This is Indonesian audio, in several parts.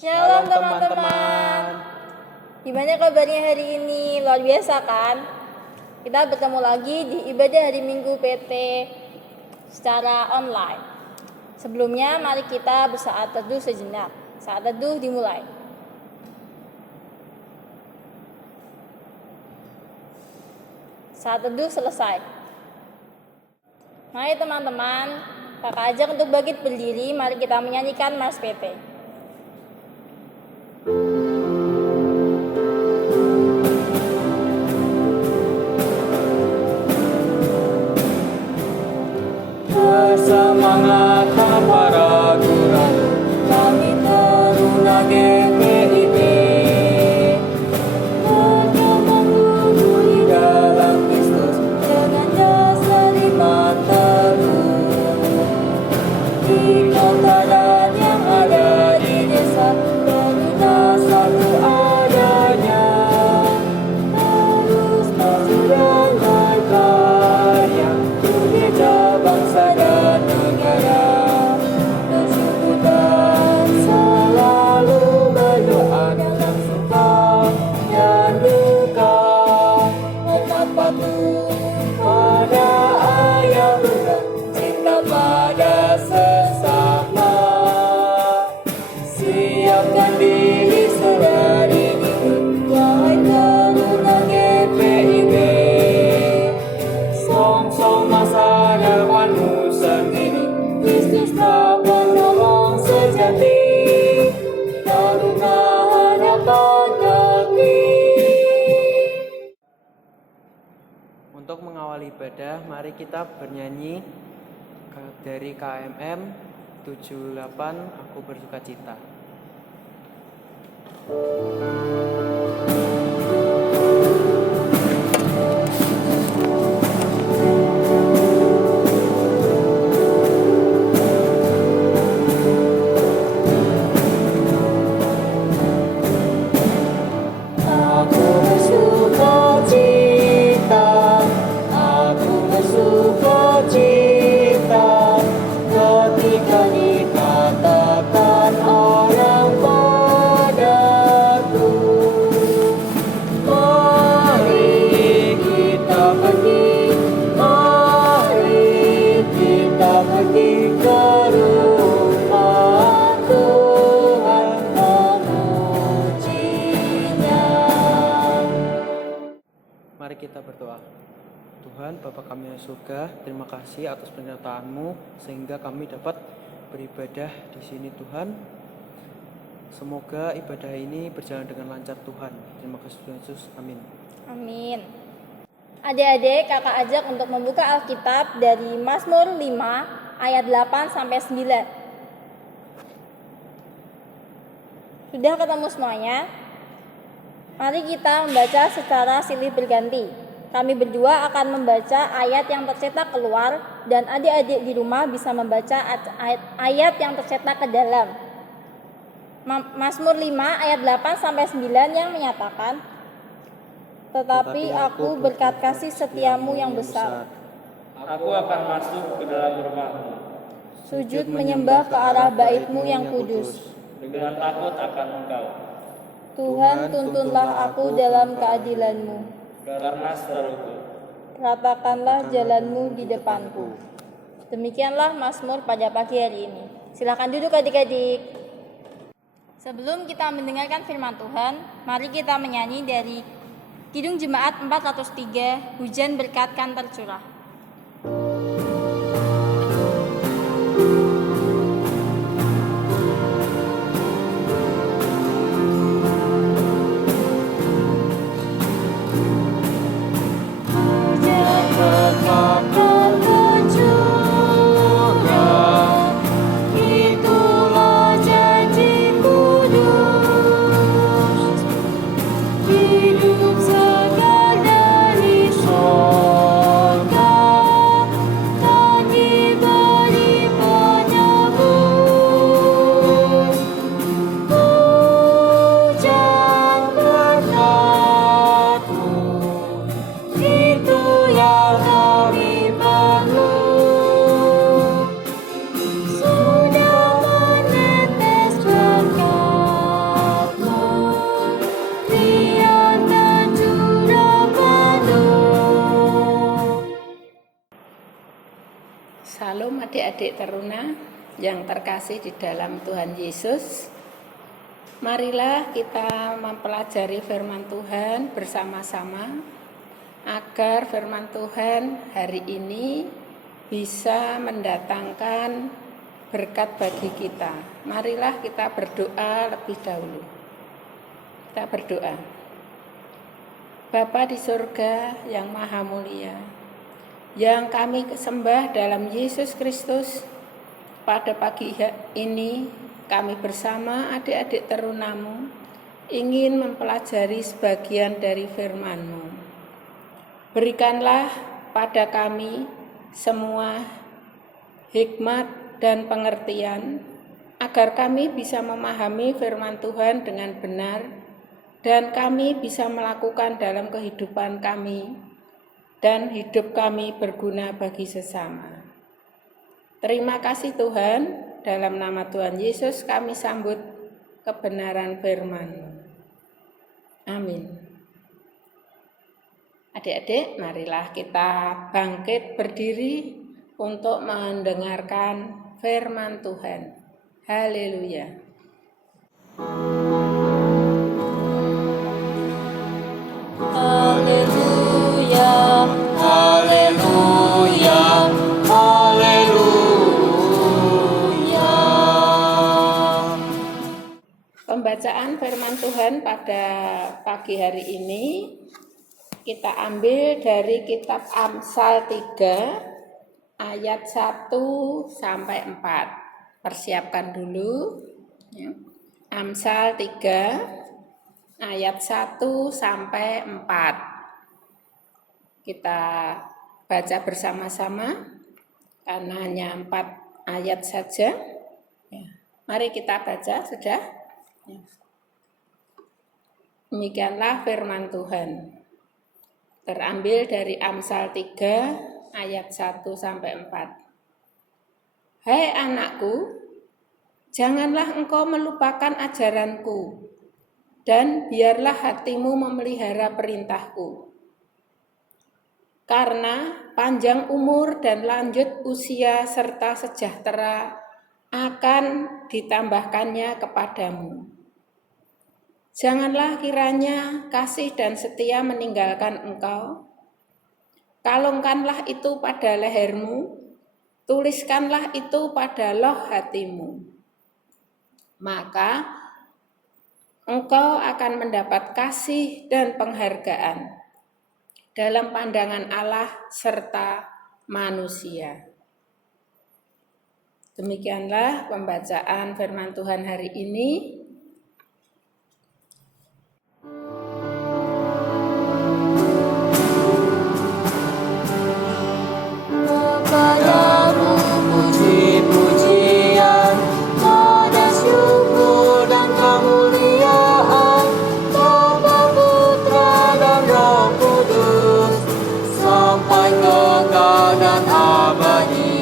Shalom teman-teman. Gimana kabarnya hari ini? Luar biasa kan? Kita bertemu lagi di ibadah hari Minggu PT secara online. Sebelumnya mari kita bersaat teduh sejenak. Saat teduh dimulai. Saat teduh selesai. Mari teman-teman, kakak ajak untuk bangkit berdiri. Mari kita menyanyikan Mars PT. Semangat para guru, kami teruna GPIB, berkembang tumbuh di dalam Kristus dengan dasar iman teguh. Di kota dan yang ada di desa, teruna satu adanya, terus maju dan berkarya untuk gereja bangsa dan negara. Bersyukur dan selalu berdoa dalam suka dan duka, tetap patuh pada ayat Bunda, cinta pada sesama. Siapkan diri sedari dini, wahai teruna GPIB. Song-song masa depanmu sendiri, Kristus tak penolong sejati, teruna harapan negeri. Untuk mengawali ibadah, mari kita bernyanyi dari KMM 78, Aku Bersukacita. Aku bersukacita, aku bersukacita, ketika dikatakan orang padaku, mari kita pergi, mari kita pergi ke rumah Tuhan memujinya. Mari kita berdoa. Tuhan, Bapa kami yang surga, terima kasih atas penyertaan-Mu sehingga kami dapat beribadah di sini Tuhan. Semoga ibadah ini berjalan dengan lancar Tuhan. Terima kasih Tuhan Yesus. Amin. Amin. Adik-adik, kakak ajak untuk membuka Alkitab dari Mazmur 5 ayat 8 sampai 9. Sudah ketemu semuanya? Mari kita membaca secara silih berganti. Kami berdua akan membaca ayat yang tercetak keluar dan adik-adik di rumah bisa membaca ayat yang tercetak ke dalam. Mazmur 5 ayat 8 sampai 9 yang menyatakan, Tetapi aku berkat kasih setiamu yang besar, Aku akan masuk ke dalam rumahmu sujud menyembah ke arah bait-Mu yang kudus. dengan takut akan Engkau, Tuhan, tuntunlah aku dalam keadilan-Mu. karena seteruku. Ratakanlah jalan-Mu di depanku. Demikianlah Mazmur pada pagi hari ini. Silakan duduk adik-adik. Sebelum kita mendengarkan firman Tuhan, mari kita menyanyi dari Kidung Jemaat 403, Hujan Berkat Kan Tercurah. Itulah janji kudus, hidup segar dari sorga. yang terkasih di dalam Tuhan Yesus, marilah kita mempelajari firman Tuhan bersama-sama agar firman Tuhan hari ini bisa mendatangkan berkat bagi kita. Marilah kita berdoa lebih dahulu. Kita berdoa. Bapa di surga yang maha mulia, yang kami sembah dalam Yesus Kristus, pada pagi ini kami bersama adik-adik terunamu ingin mempelajari sebagian dari firman-Mu. Berikanlah pada kami semua hikmat dan pengertian agar kami bisa memahami firman Tuhan dengan benar dan kami bisa melakukan dalam kehidupan kami dan hidup kami berguna bagi sesama. Terima kasih Tuhan, dalam nama Tuhan Yesus kami sambut kebenaran firman-Mu. Amin. Adik-adik, marilah kita bangkit berdiri untuk mendengarkan firman Tuhan. Haleluya. Haleluya, haleluya, haleluya. Pembacaan firman Tuhan pada pagi hari ini kita ambil dari kitab Amsal 3 ayat 1 sampai 4. Persiapkan dulu ya. Amsal 3 ayat 1 sampai 4. Kita baca bersama-sama karena hanya 4 ayat saja. Ya. Mari kita baca, sudah. Ya. Demikianlah firman Tuhan. Terambil dari Amsal 3 ayat 1 sampai 4. Hai anakku, janganlah engkau melupakan ajaranku, dan biarlah hatimu memelihara perintahku. Karena panjang umur dan lanjut usia serta sejahtera akan ditambahkannya kepadamu. Janganlah kiranya kasih dan setia meninggalkan engkau. Kalungkanlah itu pada lehermu, tuliskanlah itu pada loh hatimu. Maka engkau akan mendapat kasih dan penghargaan dalam pandangan Allah serta manusia. Demikianlah pembacaan firman Tuhan hari ini. Kepadamu puji-pujian, pada syukur dan kemuliaan, Bapa, Putra dan Roh Kudus, sampai kekal dan abadi.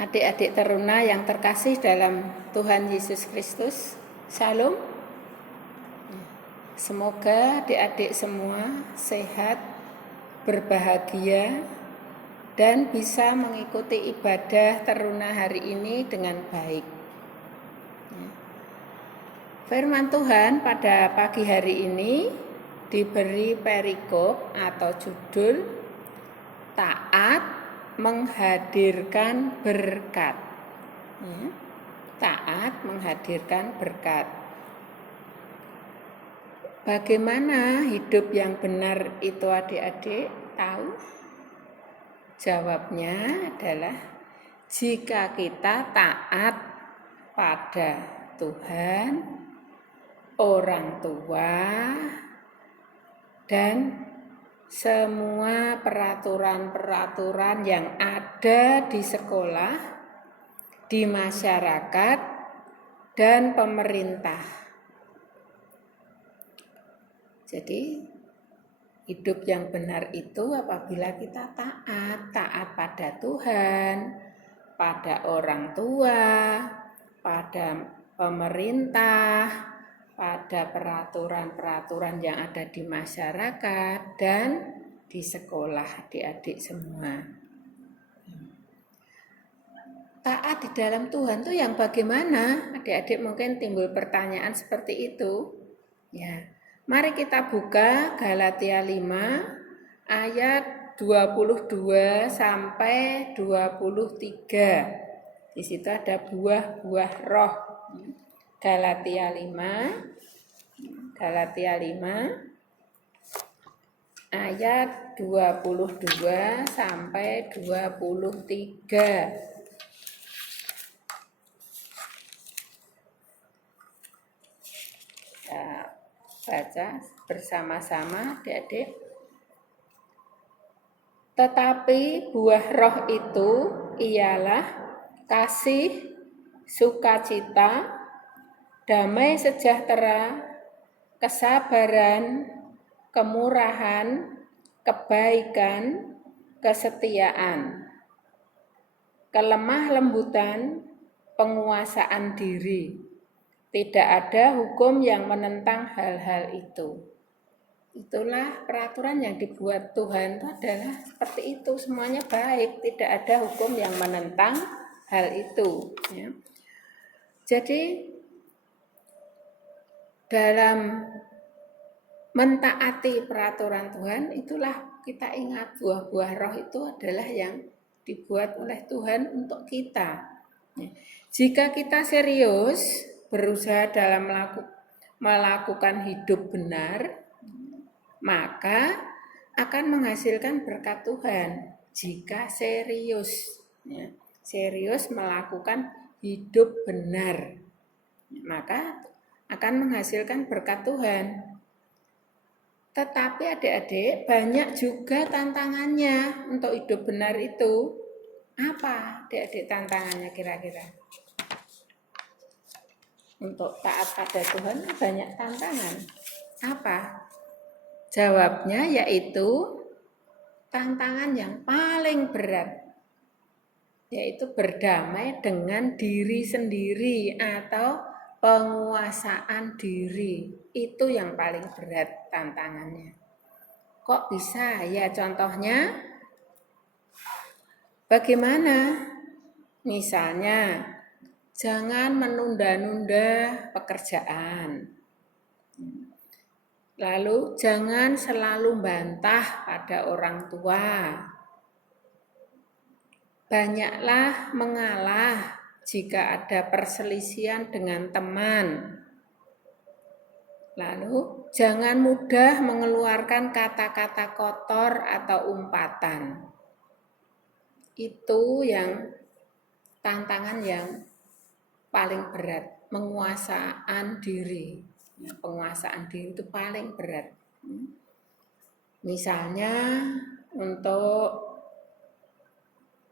Adik-adik teruna yang terkasih dalam Tuhan Yesus Kristus, Shalom. Semoga adik-adik semua sehat, berbahagia, dan bisa mengikuti ibadah teruna hari ini dengan baik. Firman Tuhan pada pagi hari ini diberi perikop atau judul Taat menghadirkan berkat. Taat menghadirkan berkat. Bagaimana hidup yang benar itu adik-adik tahu? Jawabnya adalah jika kita taat pada Tuhan, orang tua, dan semua peraturan-peraturan yang ada di sekolah, di masyarakat, dan pemerintah. Jadi hidup yang benar itu apabila kita taat pada Tuhan, pada orang tua, pada pemerintah, pada peraturan-peraturan yang ada di masyarakat dan di sekolah adik-adik semua. taat di dalam Tuhan itu yang bagaimana? Adik-adik mungkin timbul pertanyaan seperti itu. Ya, mari kita buka Galatia 5 ayat 22 sampai 23. Di situ ada buah-buah roh. Galatia 5 ayat 22 sampai 23. Kita baca bersama-sama adik-adik. Tetapi buah roh itu ialah kasih, sukacita, damai sejahtera, kesabaran, kemurahan, kebaikan, kesetiaan, kelemah lembutan, penguasaan diri. Tidak ada hukum yang menentang hal-hal itu. Itulah peraturan yang dibuat Tuhan itu adalah seperti itu, semuanya baik, tidak ada hukum yang menentang hal itu. Ya. Jadi dalam mentaati peraturan Tuhan, itulah kita ingat buah-buah roh itu adalah yang dibuat oleh Tuhan untuk kita. Ya. Jika kita serius berusaha dalam melakukan hidup benar, maka akan menghasilkan berkat Tuhan. Jika serius, ya, serius melakukan hidup benar, maka akan menghasilkan berkat Tuhan. Tetapi adik-adik, banyak juga tantangannya untuk hidup benar itu. Apa adik-adik tantangannya kira-kira? Untuk taat pada Tuhan banyak tantangan. Apa? Jawabnya yaitu tantangan yang paling berat, yaitu berdamai dengan diri sendiri atau penguasaan diri. Itu yang paling berat tantangannya. Kok bisa? Ya contohnya bagaimana? Misalnya, jangan menunda-nunda pekerjaan. Lalu jangan selalu bantah pada orang tua. Banyaklah mengalah jika ada perselisihan dengan teman. Lalu jangan mudah mengeluarkan kata-kata kotor atau umpatan. Itu yang tantangan yang paling berat, penguasaan diri. Ya, penguasaan diri itu paling berat. Misalnya untuk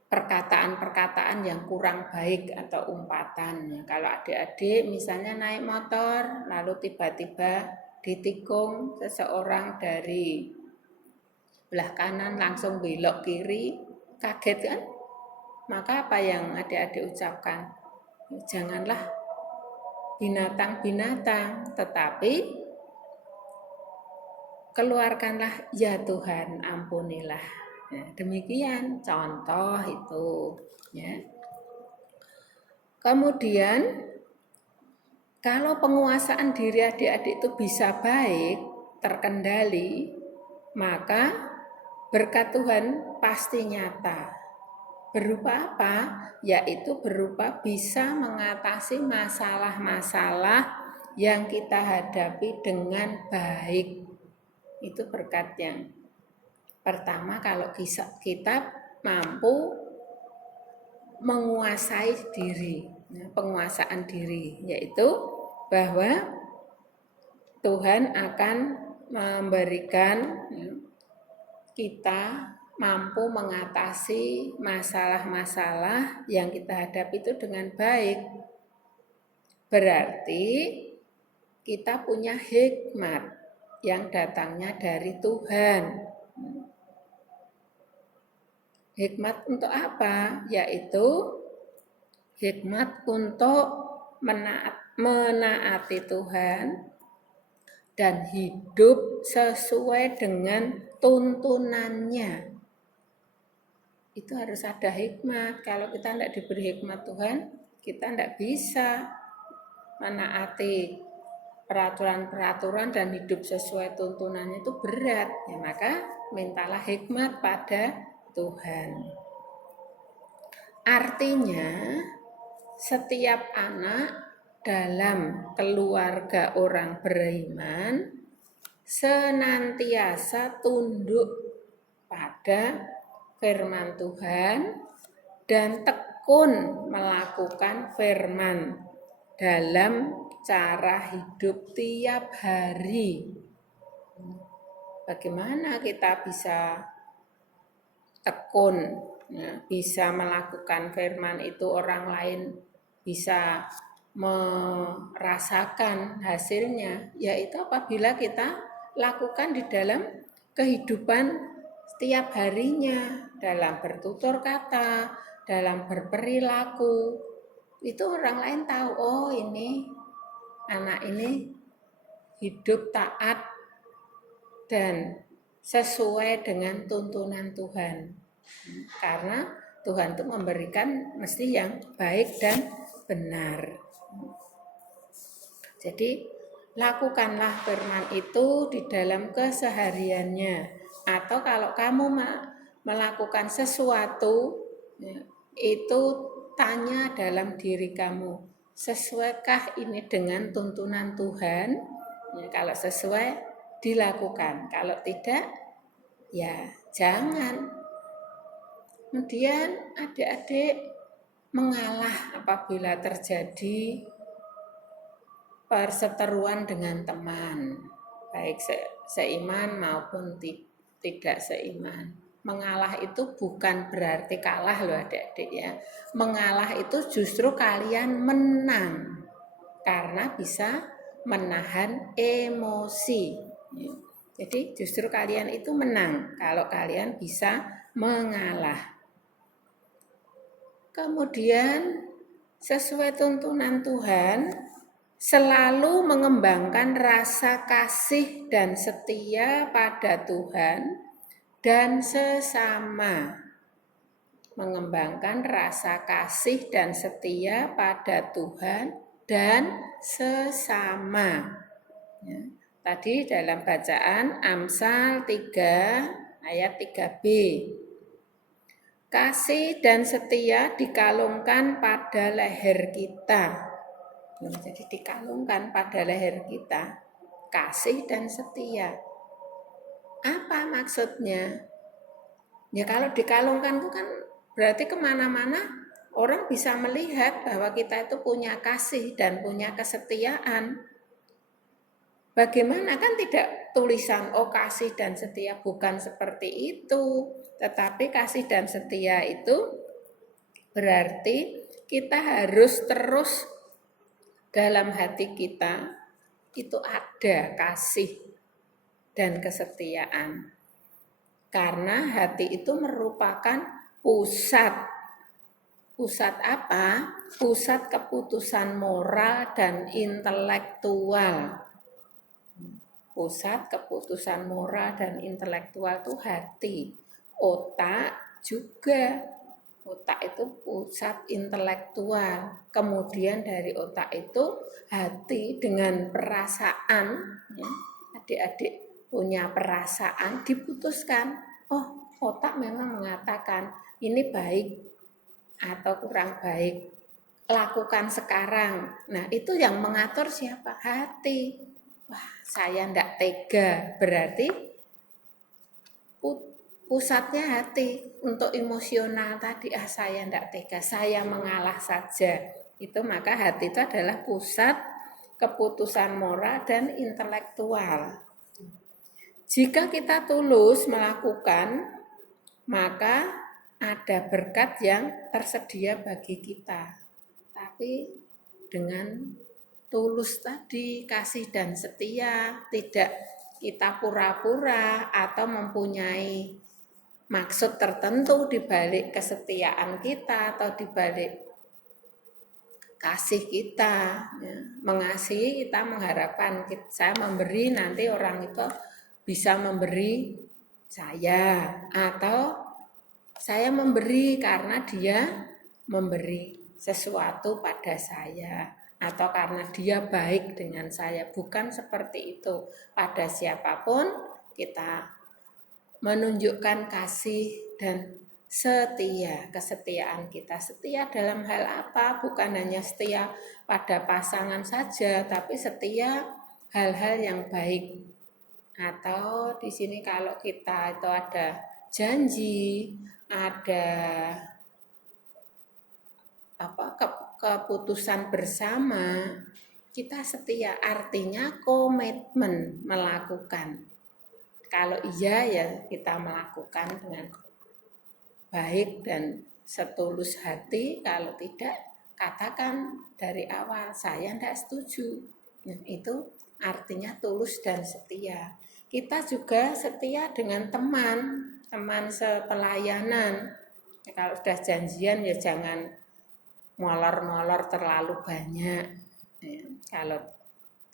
perkataan-perkataan yang kurang baik atau umpatan. Ya, kalau adik-adik misalnya naik motor, lalu tiba-tiba ditikung seseorang dari belah kanan langsung belok kiri, kaget kan? Maka apa yang adik-adik ucapkan? Janganlah binatang-binatang, tetapi keluarkanlah ya Tuhan, ampunilah. Nah, demikian contoh itu. Ya. Kemudian kalau penguasaan diri adik-adik itu bisa baik, terkendali, maka berkat Tuhan pasti nyata. Berupa apa? Yaitu berupa bisa mengatasi masalah-masalah yang kita hadapi dengan baik. Itu berkat yang pertama kalau kita mampu menguasai diri. Penguasaan diri yaitu bahwa Tuhan akan memberikan kita mampu mengatasi masalah-masalah yang kita hadapi itu dengan baik. Berarti kita punya hikmat yang datangnya dari Tuhan. Hikmat untuk apa? Yaitu hikmat untuk menaati Tuhan dan hidup sesuai dengan tuntunannya. itu harus ada hikmat. Kalau kita tidak diberi hikmat Tuhan, kita tidak bisa menaati peraturan-peraturan dan hidup sesuai tuntunannya, itu berat. Ya, maka mintalah hikmat pada Tuhan. Artinya setiap anak dalam keluarga orang beriman senantiasa tunduk pada firman Tuhan dan tekun melakukan firman dalam cara hidup tiap hari. Bagaimana kita bisa tekun, ya, bisa melakukan firman itu, orang lain bisa merasakan hasilnya, yaitu apabila kita lakukan di dalam kehidupan setiap harinya, dalam bertutur kata, dalam berperilaku. Itu orang lain tahu, oh ini anak ini hidup taat dan sesuai dengan tuntunan Tuhan. Karena Tuhan itu memberikan mesti yang baik dan benar. Jadi lakukanlah firman itu di dalam kesehariannya. Atau kalau kamu melakukan sesuatu, ya, itu tanya dalam diri kamu, sesuaikah ini dengan tuntunan Tuhan? Ya, kalau sesuai, dilakukan. Kalau tidak, ya jangan. Kemudian adik-adik mengalah apabila terjadi perseteruan dengan teman, baik seiman maupun tidak seiman. Mengalah itu bukan berarti kalah loh adik-adik ya. Mengalah itu justru kalian menang karena bisa menahan emosi. Jadi justru kalian itu menang kalau kalian bisa mengalah. Kemudian sesuai tuntunan Tuhan, selalu mengembangkan rasa kasih dan setia pada Tuhan dan sesama. Mengembangkan rasa kasih dan setia pada Tuhan dan sesama. Ya, tadi dalam bacaan Amsal 3 ayat 3b. Kasih dan setia dikalungkan pada leher kita. Jadi dikalungkan pada leher kita. Kasih dan setia. Apa maksudnya? Ya kalau dikalungkan itu kan berarti kemana-mana orang bisa melihat bahwa kita itu punya kasih dan punya kesetiaan. Bagaimana kan tidak tulisan oh kasih dan setia, bukan seperti itu. Tetapi kasih dan setia itu berarti kita harus terus dalam hati kita itu ada kasih dan kesetiaan. Karena hati itu merupakan pusat. Pusat apa? Pusat keputusan moral dan intelektual. Pusat keputusan moral dan intelektual itu hati. Otak juga. Otak itu pusat intelektual. Kemudian dari otak itu hati dengan perasaan. Ya, adik-adik punya perasaan diputuskan. Oh, otak memang mengatakan ini baik atau kurang baik. Lakukan sekarang. Nah, itu yang mengatur siapa? Hati. Wah, saya ndak tega. Berarti pusatnya hati. Untuk emosional tadi, saya ndak tega, saya mengalah saja. Itu maka hati itu adalah pusat keputusan moral dan intelektual. Jika kita tulus melakukan, maka ada berkat yang tersedia bagi kita. Tapi dengan tulus tadi, kasih dan setia, tidak kita pura-pura atau mempunyai maksud tertentu di balik kesetiaan kita atau di balik kasih kita. Ya. Mengasihi kita mengharapkan saya memberi, nanti orang itu bisa memberi saya, atau Saya memberi karena dia memberi sesuatu pada saya, atau karena dia baik dengan saya. Bukan seperti itu. Pada siapapun kita menunjukkan kasih dan setia. Kesetiaan kita setia dalam hal apa? Bukan hanya setia pada pasangan saja, tapi setia hal-hal yang baik. Atau di sini kalau kita itu ada janji, ada keputusan bersama, kita setia, artinya komitmen melakukan. Kalau iya ya kita melakukan dengan baik dan setulus hati. Kalau tidak, katakan dari awal saya tidak setuju. Nah, itu artinya tulus dan setia. Kita juga setia dengan teman sepelayanan. Ya, kalau sudah janjian ya jangan molor-molor terlalu banyak. Ya, kalau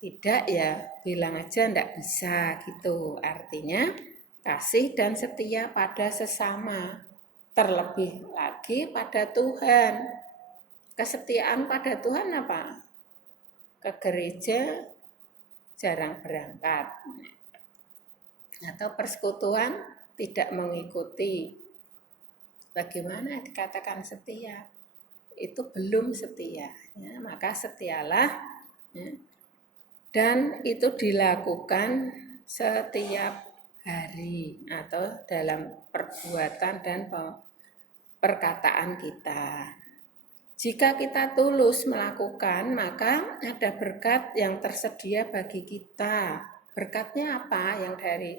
tidak ya bilang aja ndak bisa gitu. Artinya kasih dan setia pada sesama. Terlebih lagi pada Tuhan. Kesetiaan pada Tuhan apa? Ke gereja jarang berangkat. Atau persekutuan tidak mengikuti. Bagaimana dikatakan setia? Itu belum setia. Ya, maka setialah. Ya. Dan itu dilakukan setiap hari atau dalam perbuatan dan perkataan kita. Jika kita tulus melakukan, maka ada berkat yang tersedia bagi kita. Berkatnya apa? Yang dari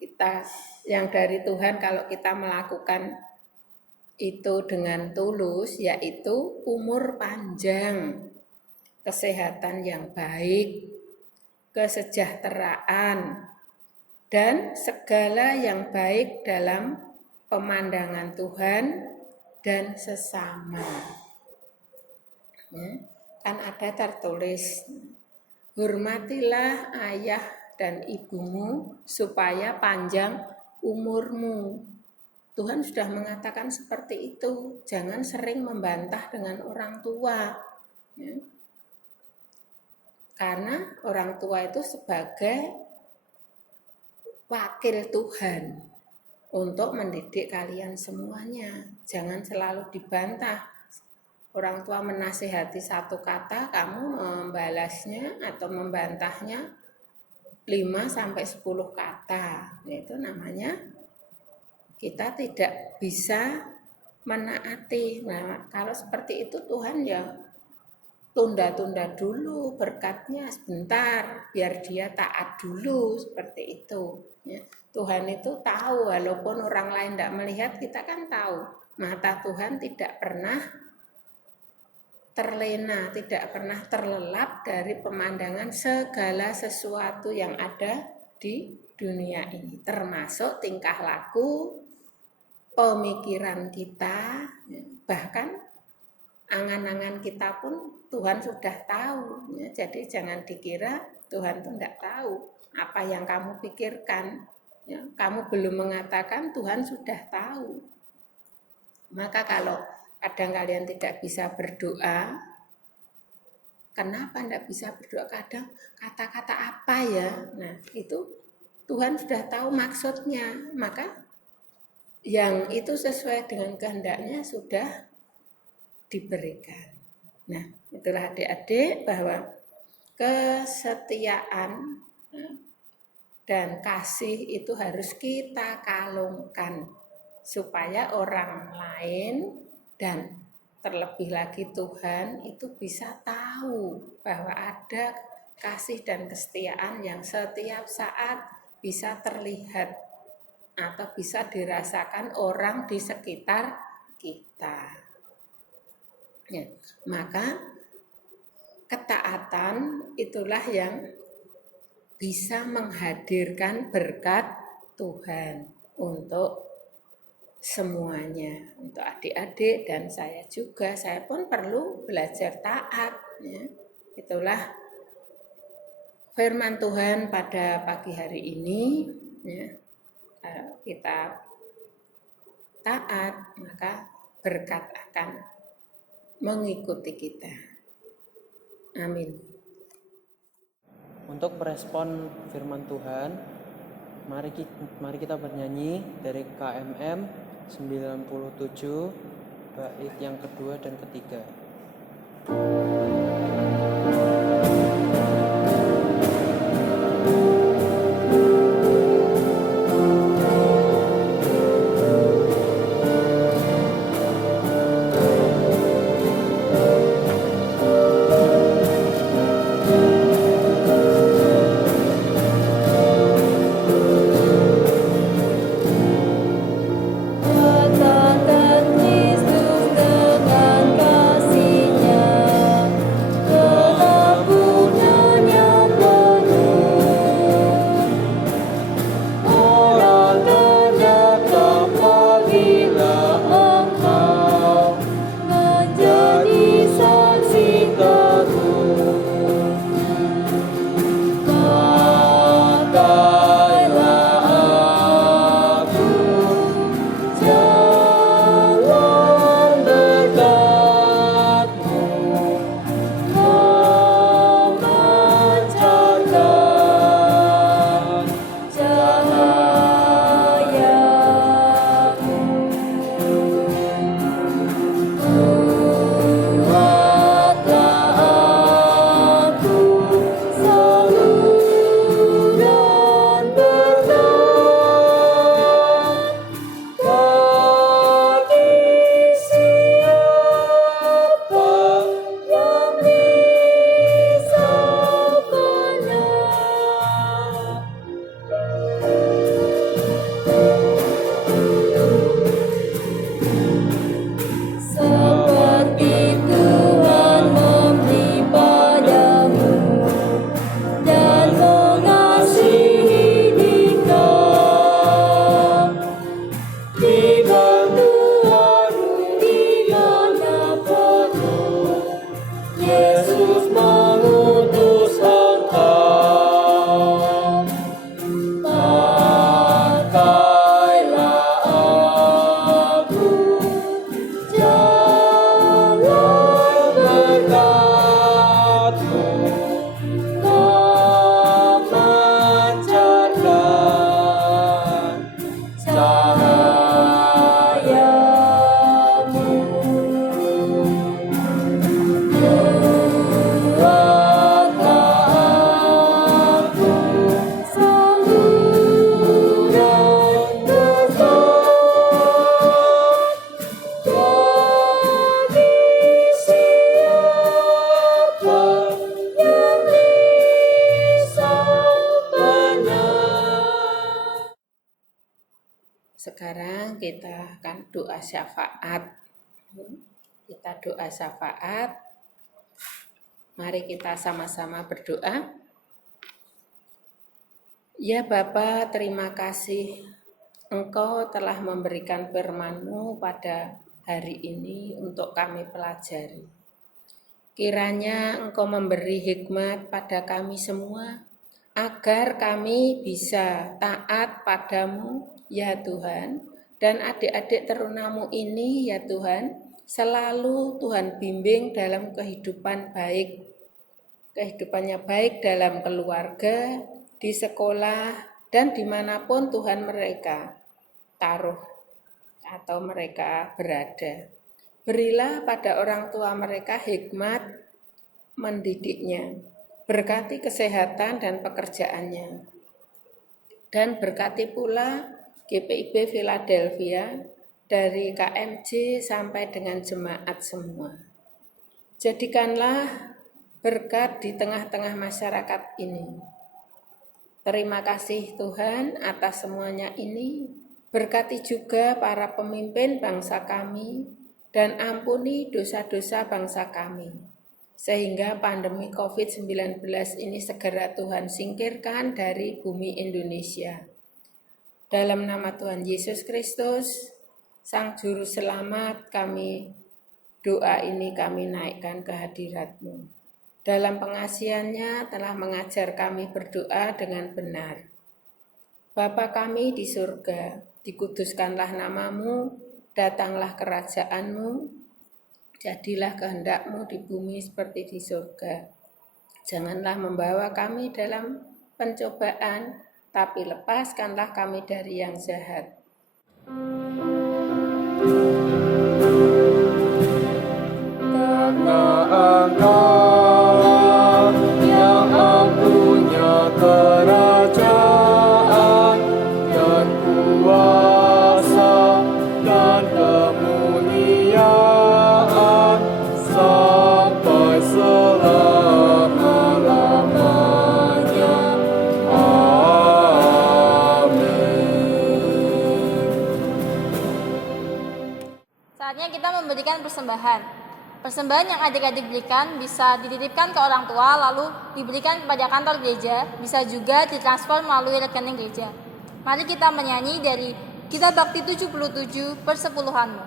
kita, yang dari Tuhan kalau kita melakukan itu dengan tulus, yaitu umur panjang, kesehatan yang baik, kesejahteraan, dan segala yang baik dalam pemandangan Tuhan dan sesama. Ya, kan ada tertulis, hormatilah ayah dan ibumu supaya panjang umurmu. Tuhan sudah mengatakan seperti itu. Jangan sering membantah dengan orang tua. Ya. Karena orang tua itu sebagai wakil Tuhan untuk mendidik kalian semuanya. Jangan selalu dibantah. Orang tua menasihati satu kata, kamu membalasnya atau membantahnya 5-10 kata. Itu namanya kita tidak bisa menaati. Nah, kalau seperti itu Tuhan ya tunda-tunda dulu berkatnya sebentar, biar dia taat dulu, seperti itu. Ya. Tuhan itu tahu, walaupun orang lain tidak melihat, kita kan tahu. Mata Tuhan tidak pernah terlena, tidak pernah terlelap dari pemandangan segala sesuatu yang ada di dunia ini, termasuk tingkah laku, pemikiran kita, bahkan angan-angan kita pun Tuhan sudah tahu. Ya, jadi jangan dikira Tuhan itu tidak tahu apa yang kamu pikirkan. Ya, kamu belum mengatakan, Tuhan sudah tahu. Maka kalau kadang kalian tidak bisa berdoa, kenapa tidak bisa berdoa? Kadang kata-kata apa ya? Nah, itu Tuhan sudah tahu maksudnya. Maka yang itu sesuai dengan kehendaknya sudah diberikan. Nah, itulah adik-adik bahwa kesetiaan dan kasih itu harus kita kalungkan supaya orang lain dan terlebih lagi Tuhan itu bisa tahu bahwa ada kasih dan kesetiaan yang setiap saat bisa terlihat atau bisa dirasakan orang di sekitar kita. Ya, maka ketaatan itulah yang bisa menghadirkan berkat Tuhan untuk semuanya, untuk adik-adik dan saya juga. Saya pun perlu belajar taat. Ya. Itulah firman Tuhan pada pagi hari ini. Ya. Kita taat, maka berkat akan mengikuti kita. Amin. Untuk merespon firman Tuhan, mari kita bernyanyi dari KMM 97 bait yang kedua dan ketiga. Katakan Kristus dengan kasih-Nya, keagungannya penuh. Orang terdekat apabila engkau menjadi saksi teguh. Pakailah aku jalan berkat-Mu, memancarkan cahaya-Mu. Buatlah aku saluran berkat bagi siapa yang bisa benar. Seperti Tuhan memberi padamu dan mengasihi Dikau, dibantu dimanapun Yesus mengutus engkau. Pakailah aku jalan berkat-Mu, memancarkan cahaya-Mu. Buatlah aku saluran berkat bagi siapa yang bisa benar. Sekarang kita akan doa syafaat. Kita doa syafaat. Mari kita sama-sama berdoa. Ya Bapa, terima kasih Engkau telah memberikan firman-Mu pada hari ini untuk kami pelajari. Kiranya Engkau memberi hikmat pada kami semua, agar kami bisa taat padamu, ya Tuhan, dan adik-adik terunamu ini, ya Tuhan, selalu Tuhan bimbing dalam kehidupannya baik dalam keluarga, di sekolah, dan dimanapun Tuhan mereka taruh atau mereka berada. Berilah pada orang tua mereka hikmat mendidiknya, berkati kesehatan dan pekerjaannya, dan berkati pula GPIB Philadelphia dari KMJ sampai dengan jemaat semua. Jadikanlah berkat di tengah-tengah masyarakat ini. Terima kasih Tuhan atas semuanya ini. Berkati juga para pemimpin bangsa kami dan ampuni dosa-dosa bangsa kami. Sehingga pandemi COVID-19 ini segera Tuhan singkirkan dari bumi Indonesia. Dalam nama Tuhan Yesus Kristus, Sang Juru Selamat, doa ini kami naikkan ke hadirat-Mu. Dalam pengasihannya telah mengajar kami berdoa dengan benar. Bapa kami di surga, dikuduskanlah nama-Mu, Datanglah kerajaan-Mu, jadilah kehendak-Mu di bumi seperti di surga. Janganlah membawa kami dalam pencobaan, tapi lepaskanlah kami dari yang jahat. Karena Engkau yang mempunyai kerajaan dan kuasa dan kemuliaan sampai selama-lamanya. Amin. Saatnya kita memberikan persembahan. Persembahan yang adik-adik berikan bisa dititipkan ke orang tua lalu diberikan kepada kantor gereja, bisa juga ditransfer melalui rekening gereja. Mari kita menyanyi dari Kitab Bakti 77 Persepuluhan-Mu.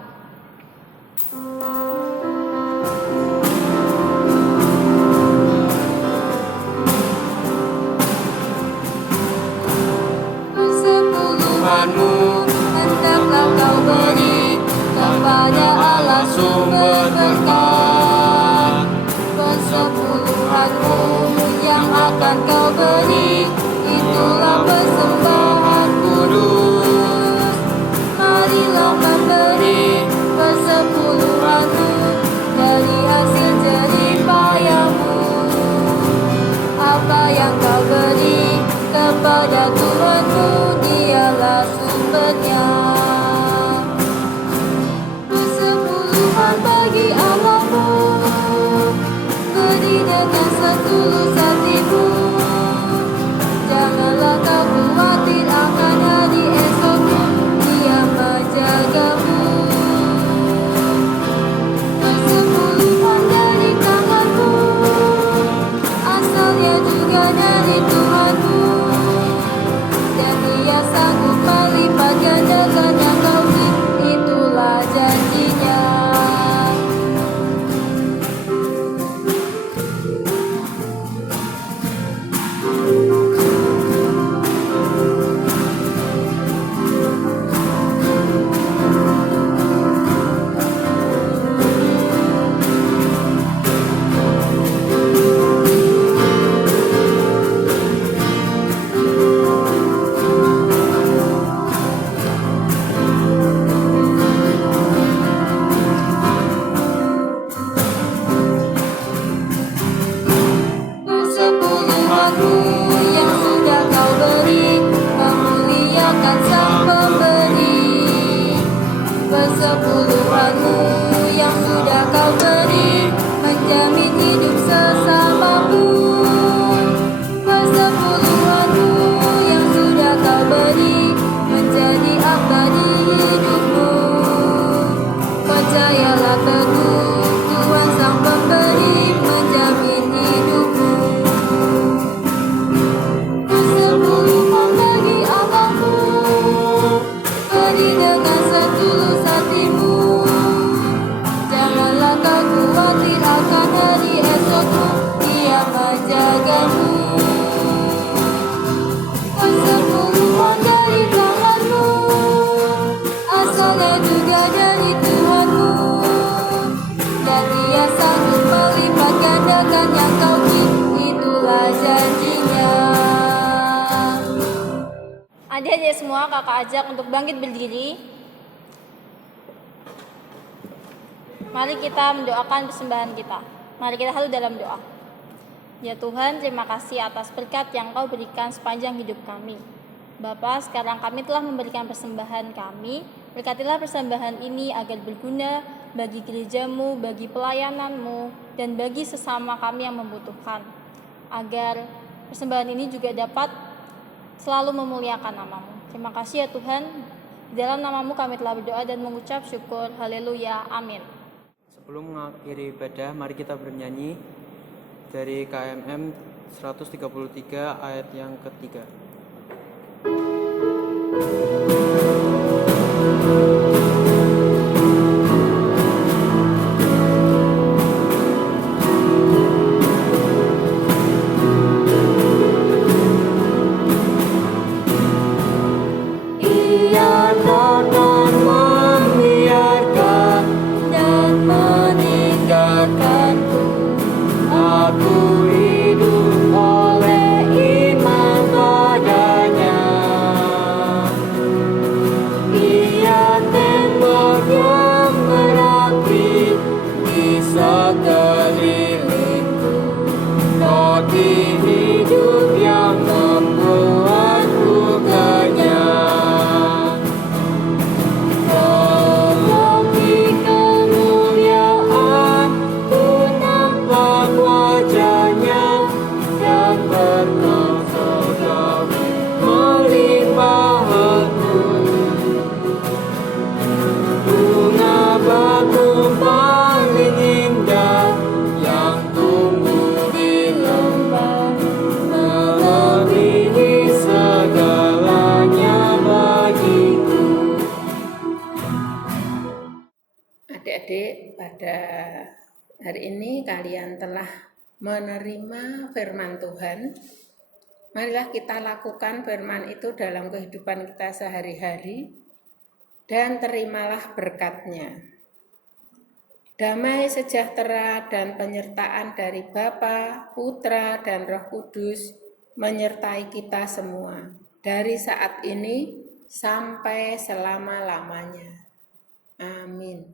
Persepuluhan-Mu hendaklah kau beri kepada Allah sumber berkat. Persepuluhan-Mu yang akan kau beri, itulah persembahan kudus. Marilah memberi persepuluhan-Mu dari hasil jerih payahmu. Apa yang kau beri kepada Tuhanmu, dialah sumbernya. Persepuluhan bagi Allahmu, beri dengan setulus hatimu. Janganlah kau khawatir akan hari esokmu, Dia menjagamu. Persepuluhan dari tanganmu, asalnya juga dari Tuhanmu, dan Dia sanggup melipat gandakan yang kau beri, itulah janjinya. Persepuluhan-Mu yang sudah kau beri, memuliakan Sang Pemberi. Persepuluhan-Mu yang sudah kau beri, menjamin hidup sesamamu. Persepuluhan-Mu yang sudah kau beri, menjadi apa di hidupmu. Percayalah teguh, Tuhan Sang Pemberi menjamin hidupmu. Persepuluhan bagi Allahmu, beri dengan setulus hatimu. Janganlah kau khawatir akan hari esokmu, Dia menjagamu. Persepuluhan dari tanganmu, asalnya juga dari Tuhanmu, dan Dia sanggup melipat gandakan yang kau beri, itulah janjinya. Adik-adik semua, kakak ajak untuk bangkit berdiri. Mari kita mendoakan persembahan kita. Mari kita halu dalam doa. Ya Tuhan, terima kasih atas berkat yang Kau berikan sepanjang hidup kami. Bapa, sekarang kami telah memberikan persembahan kami. Berkatilah persembahan ini agar berguna bagi gereja-Mu, bagi pelayanan-Mu, dan bagi sesama kami yang membutuhkan. Agar persembahan ini juga dapat selalu memuliakan nama-Mu. Terima kasih ya Tuhan. Di dalam nama-Mu kami telah berdoa dan mengucap syukur. Haleluya. Amin. Sebelum mengakhiri ibadah, mari kita bernyanyi dari KMM 133 ayat yang ketiga. Ia datang memelihara tapi hidup yang membuatku kenyang. Tetapi kemuliaan ku nampak wajahnya, dan berkat surgawi melimpah aku. Bunga batu paling indah yang tumbuh di lembah melebihi segalanya bagiku. Adik-adik, pada hari ini kalian telah menerima firman Tuhan. Marilah kita lakukan firman itu dalam kehidupan kita sehari-hari dan terimalah berkat-Nya. Damai sejahtera dan penyertaan dari Bapa, Putra, dan Roh Kudus menyertai kita semua dari saat ini sampai selama-lamanya. Amin.